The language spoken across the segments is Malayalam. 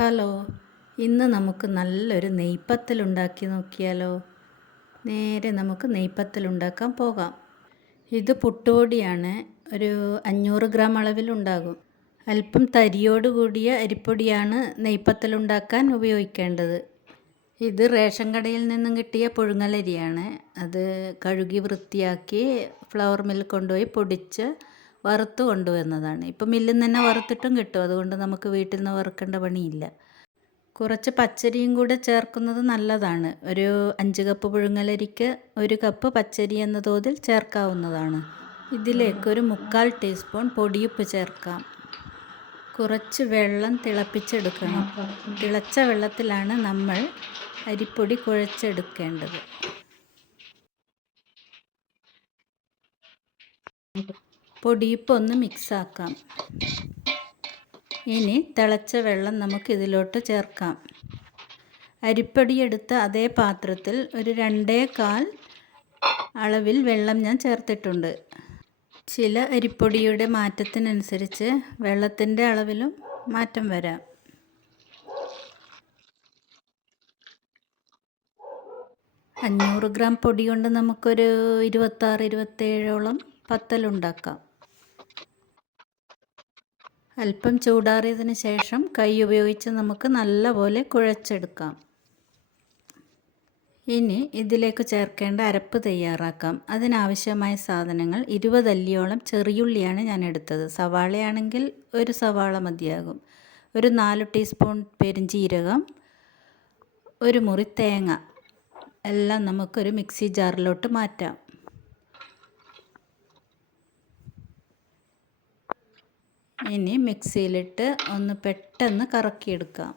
ഹലോ ഇന്ന് നമുക്ക് നല്ലൊരു നെയ്പ്പത്തൽ ഉണ്ടാക്കി നോക്കിയാലോ? നേരെ നമുക്ക് നെയ്പ്പത്തൽ ഉണ്ടാക്കാൻ പോകാം. ഇത് പുട്ടുപൊടിയാണ്. ഒരു അഞ്ഞൂറ് ഗ്രാം അളവിലുണ്ടാകും അല്പം തരിയോട് കൂടിയ അരിപ്പൊടിയാണ് നെയ്പ്പത്തൽ ഉണ്ടാക്കാൻ ഉപയോഗിക്കേണ്ടത്. ഇത് റേഷൻ കടയിൽ നിന്നും കിട്ടിയ പുഴുങ്ങലരിയാണ്. അത് കഴുകി വൃത്തിയാക്കി ഫ്ലവർ മിൽ കൊണ്ടുപോയി പൊടിച്ച് വറുത്ത് കൊണ്ടുവന്നതാണ്. ഇപ്പം മില്ലിൽ നിന്ന് തന്നെ വറുത്തിട്ടും കിട്ടും. അതുകൊണ്ട് നമുക്ക് വീട്ടിൽ നിന്ന് വറുക്കേണ്ട പണിയില്ല. കുറച്ച് പച്ചരിയും കൂടെ ചേർക്കുന്നത് നല്ലതാണ്. ഒരു അഞ്ച് കപ്പ് പുഴുങ്ങലരിക്ക് ഒരു കപ്പ് പച്ചരി എന്ന തോതിൽ ചേർക്കാവുന്നതാണ്. ഇതിലേക്ക് ഒരു മുക്കാൽ ടീസ്പൂൺ പൊടിയുപ്പ് ചേർക്കാം. കുറച്ച് വെള്ളം തിളപ്പിച്ചെടുക്കണം. തിളച്ച വെള്ളത്തിലാണ് നമ്മൾ അരിപ്പൊടി കുഴച്ചെടുക്കേണ്ടത്. പൊടിയിപ്പ് ഒന്ന് മിക്സാക്കാം. ഇനി തിളച്ച വെള്ളം നമുക്ക് ഇതിലോട്ട് ചേർക്കാം. അരിപ്പൊടി എടുത്ത അതേ പാത്രത്തിൽ ഒരു രണ്ടേ കാൽ അളവിൽ വെള്ളം ഞാൻ ചേർത്തിട്ടുണ്ട്. ചില അരിപ്പൊടിയുടെ മാറ്റത്തിനനുസരിച്ച് വെള്ളത്തിന്റെ അളവിലും മാറ്റം വരാം. അഞ്ഞൂറ് ഗ്രാം പൊടി കൊണ്ട് നമുക്കൊരു ഇരുപത്താറ് ഇരുപത്തേഴോളം പത്തലുണ്ടാക്കാം. അല്പം ചൂടാറിയതിന് ശേഷം കൈ ഉപയോഗിച്ച് നമുക്ക് നല്ലപോലെ കുഴച്ചെടുക്കാം. ഇനി ഇതിലേക്ക് ചേർക്കേണ്ട അരപ്പ് തയ്യാറാക്കാം. അതിനാവശ്യമായ സാധനങ്ങൾ ഇരുപതല്ലിയോളം ചെറിയുള്ളിയാണ് ഞാൻ എടുത്തത്. സവാളയാണെങ്കിൽ ഒരു സവാള മതിയാകും. ഒരു നാല് ടീസ്പൂൺ പെരിഞ്ചീരകം ഒരു മുറി തേങ്ങ. എല്ലാം നമുക്കൊരു മിക്സി ജാറിലോട്ട് മാറ്റാം. ഇനി മിക്സിയിലിട്ട് ഒന്ന് പെട്ടെന്ന് കറക്കിയെടുക്കാം.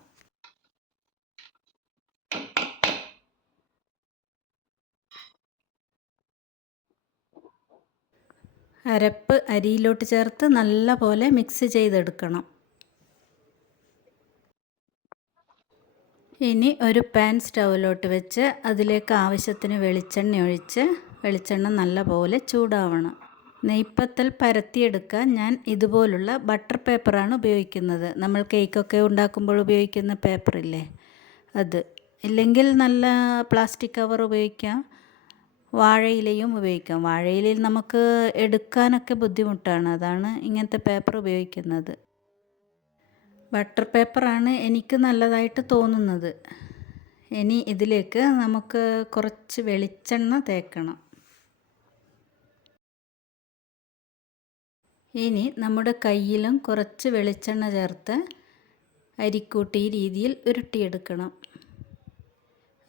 അരപ്പ് അരിയിലോട്ട് ചേർത്ത് നല്ല പോലെ മിക്സ് ചെയ്തെടുക്കണം. ഇനി ഒരു പാൻ സ്റ്റൗവിലോട്ട് വെച്ച് അതിലേക്ക് ആവശ്യത്തിന് വെളിച്ചെണ്ണ ഒഴിച്ച് വെളിച്ചെണ്ണ നല്ല പോലെ ചൂടാവണം. നെയ്പ്പത്തൽ പരത്തിയെടുക്കാൻ ഞാൻ ഇതുപോലുള്ള ബട്ടർ പേപ്പറാണ് ഉപയോഗിക്കുന്നത്. നമ്മൾ കേക്കൊക്കെ ഉണ്ടാക്കുമ്പോൾ ഉപയോഗിക്കുന്ന പേപ്പറില്ലേ? അത്. ഇല്ലെങ്കിൽ നല്ല പ്ലാസ്റ്റിക് കവർ ഉപയോഗിക്കാം. വാഴയിലയും ഉപയോഗിക്കാം. വാഴയിലയിൽ നമുക്ക് എടുക്കാനൊക്കെ ബുദ്ധിമുട്ടാണ്. അതാണ് ഇങ്ങനത്തെ പേപ്പർ ഉപയോഗിക്കുന്നത്. ബട്ടർ പേപ്പറാണ് എനിക്ക് നല്ലതായിട്ട് തോന്നുന്നത്. ഇനി ഇതിലേക്ക് നമുക്ക് കുറച്ച് വെളിച്ചെണ്ണ തേക്കണം. ഇനി നമ്മുടെ കയ്യിലും കുറച്ച് വെളിച്ചെണ്ണ ചേർത്ത് അരിക്കൂട്ടി രീതിയിൽ ഉരുട്ടിയെടുക്കണം.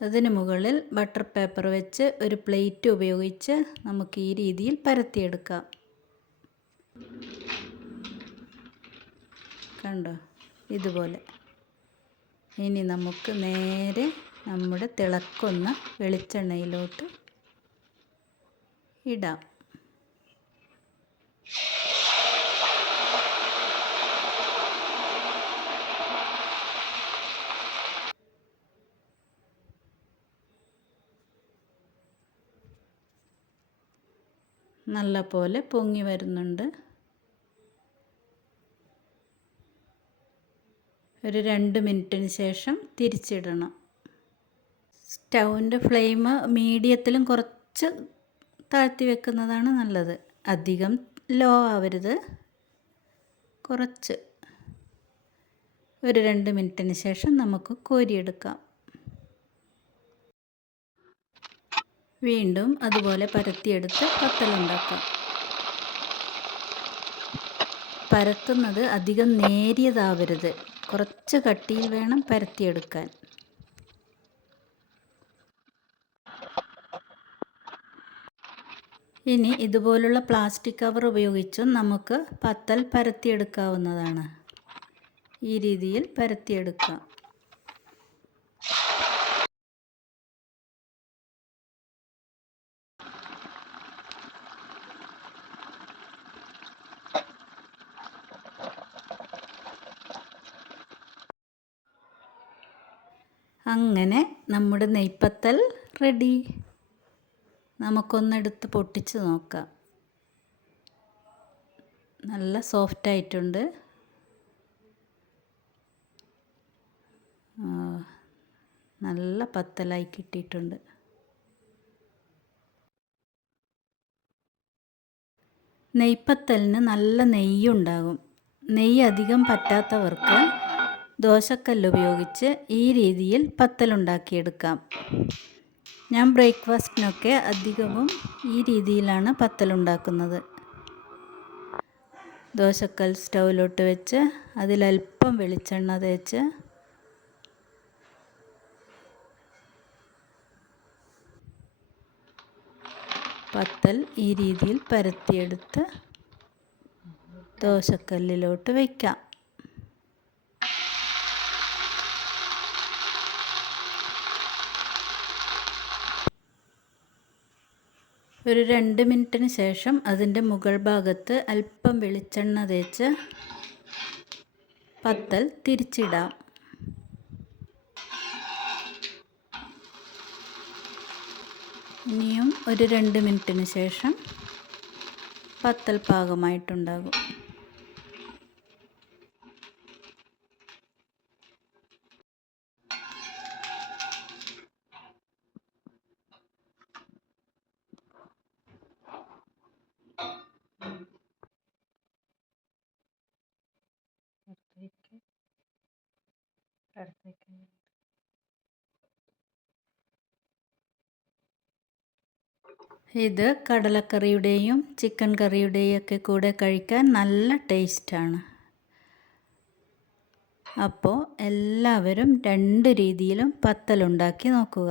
അതിന് മുകളിൽ ബട്ടർ പേപ്പർ വെച്ച് ഒരു പ്ലേറ്റ് ഉപയോഗിച്ച് നമുക്ക് ഈ രീതിയിൽ പരത്തിയെടുക്കാം. കണ്ടോ? ഇതുപോലെ. ഇനി നമുക്ക് നേരെ നമ്മുടെ തിളക്കുന്ന വെളിച്ചെണ്ണയിലോട്ട് ഇടാം. നല്ല പോലെ പൊങ്ങി വരുന്നുണ്ട്. ഒരു രണ്ട് മിനിറ്റിന് ശേഷം തിരിച്ചിടണം. സ്റ്റൗവിന്റെ ഫ്ലെയിം മീഡിയത്തിലും കുറച്ച് താഴ്ത്തി വെക്കുന്നതാണ് നല്ലത്. അധികം ലോ ആവരുത്. കുറച്ച്. ഒരു രണ്ട് മിനിറ്റിന് ശേഷം നമുക്ക് കോരിയെടുക്കാം. വീണ്ടും അതുപോലെ പരത്തിയെടുത്ത് പത്തലുണ്ടാക്കാം. പരത്തുന്നത് അധികം നേരിയതാവരുത്. കുറച്ച് കട്ടിയിൽ വേണം പരത്തിയെടുക്കാൻ. ഇനി ഇതുപോലുള്ള പ്ലാസ്റ്റിക് കവർ ഉപയോഗിച്ചും നമുക്ക് പത്തൽ പരത്തിയെടുക്കാവുന്നതാണ്. ഈ രീതിയിൽ പരത്തിയെടുക്കാം. അങ്ങനെ നമ്മുടെ നെയ്പ്പത്തൽ റെഡി നമുക്കൊന്നെടുത്ത് പൊട്ടിച്ച് നോക്കാം. നല്ല സോഫ്റ്റ് ആയിട്ടുണ്ട്. നല്ല പത്തലായി കിട്ടിയിട്ടുണ്ട്. നെയ്പ്പത്തലിന് നല്ല നെയ്യുണ്ടാകും. നെയ്യ് അധികം പറ്റാത്തവർക്ക് ദോശക്കല്ല് ഉപയോഗിച്ച് ഈ രീതിയിൽ പത്തലുണ്ടാക്കിയെടുക്കാം. ഞാൻ ബ്രേക്ക്ഫാസ്റ്റിനൊക്കെ അധികവും ഈ രീതിയിലാണ് പത്തലുണ്ടാക്കുന്നത്. ദോശക്കൽ സ്റ്റൗവിലോട്ട് വെച്ച് അതിലൽപ്പം വെളിച്ചെണ്ണ തേച്ച് പത്തൽ ഈ രീതിയിൽ പരത്തിയെടുത്ത് ദോശക്കല്ലിലോട്ട് വയ്ക്കാം ഒരു രണ്ട് മിനിറ്റിന് ശേഷം അതിന്റെ മുകൾ ഭാഗത്ത് അല്പം വെളിച്ചെണ്ണ തേച്ച് പത്തൽ തിരിച്ചിടാം. ഇനിയും ഒരു രണ്ട് മിനിറ്റിന് ശേഷം പത്തൽ പാകമായിട്ടുണ്ടാകും. ഇത് കടലക്കറിയുടെയും ചിക്കൻ കറിയുടെയും ഒക്കെ കൂടെ കഴിക്കാൻ നല്ല ടേസ്റ്റാണ്. അപ്പോൾ എല്ലാവരും രണ്ട് രീതിയിലും പത്തലുണ്ടാക്കി നോക്കുക.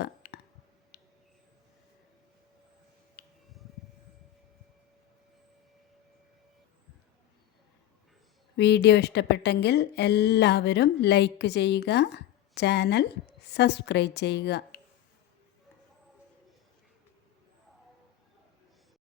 വീഡിയോ ഇഷ്ടപ്പെട്ടെങ്കിൽ എല്ലാവരും ലൈക്ക് ചെയ്യുക ചാനൽ സബ്സ്ക്രൈബ് ചെയ്യുക.